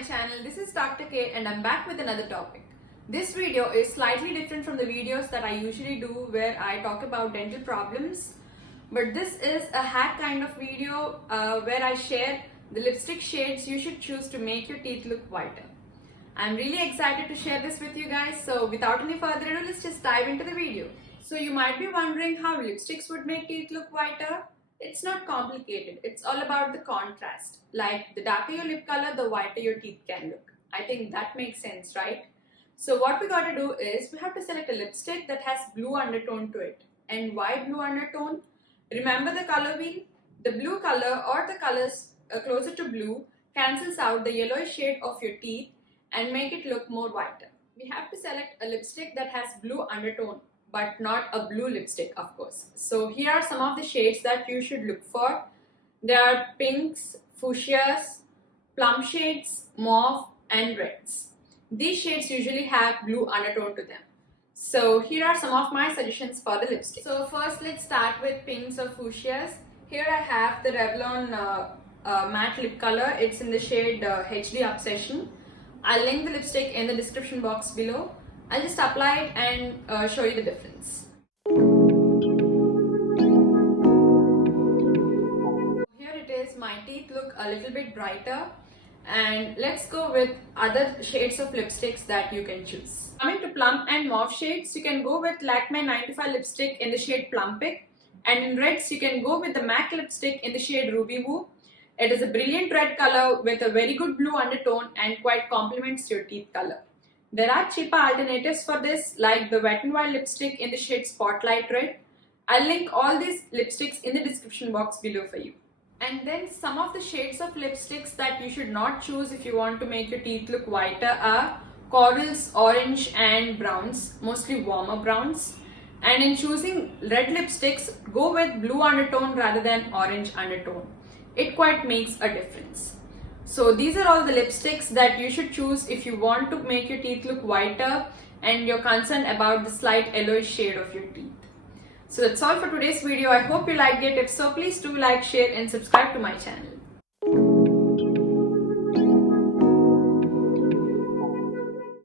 my channel. This is Dr. K and I'm back with another topic. This video is slightly different from the videos that I usually do where I talk about dental problems. But this is a hack kind of video where I share the lipstick shades you should choose to make your teeth look whiter. I'm really excited to share this with you guys. So without any further ado, let's just dive into the video. So you might be wondering how lipsticks would make teeth look whiter. It's not complicated. It's all about the contrast. Like the darker your lip color, the whiter your teeth can look. I think that makes sense, right? So what we gotta do is we have to select a lipstick that has blue undertone to it. And why blue undertone? Remember the color wheel? The blue color or the colors closer to blue cancels out the yellowish shade of your teeth and make it look more whiter. We have to select a lipstick that has blue undertone, but not a blue lipstick, of course. So here are some of the shades that you should look for. There are pinks, fuchsias, plum shades, mauve and reds. These shades usually have blue undertone to them. So here are some of my suggestions for the lipstick. So first let's start with pinks or fuchsias. Here I have the Revlon matte lip color. It's in the shade HD Obsession. I'll link the lipstick in the description box below. I'll just apply it and show you the difference. Here it is, my teeth look a little bit brighter, and let's go with other shades of lipsticks that you can choose. Coming to plum and mauve shades, you can go with Lakme 95 lipstick in the shade Plum Pick, and in reds you can go with the MAC lipstick in the shade Ruby Woo. It is a brilliant red color with a very good blue undertone and quite complements your teeth color. There are cheaper alternatives for this like the Wet n Wild lipstick in the shade Spotlight Red. I'll link all these lipsticks in the description box below for you. And then some of the shades of lipsticks that you should not choose if you want to make your teeth look whiter are corals, orange and browns, mostly warmer browns. And in choosing red lipsticks, go with blue undertone rather than orange undertone. It quite makes a difference. So these are all the lipsticks that you should choose if you want to make your teeth look whiter and you're concerned about the slight yellowish shade of your teeth. So that's all for today's video. I hope you liked it. If so, please do like, share and subscribe to my channel.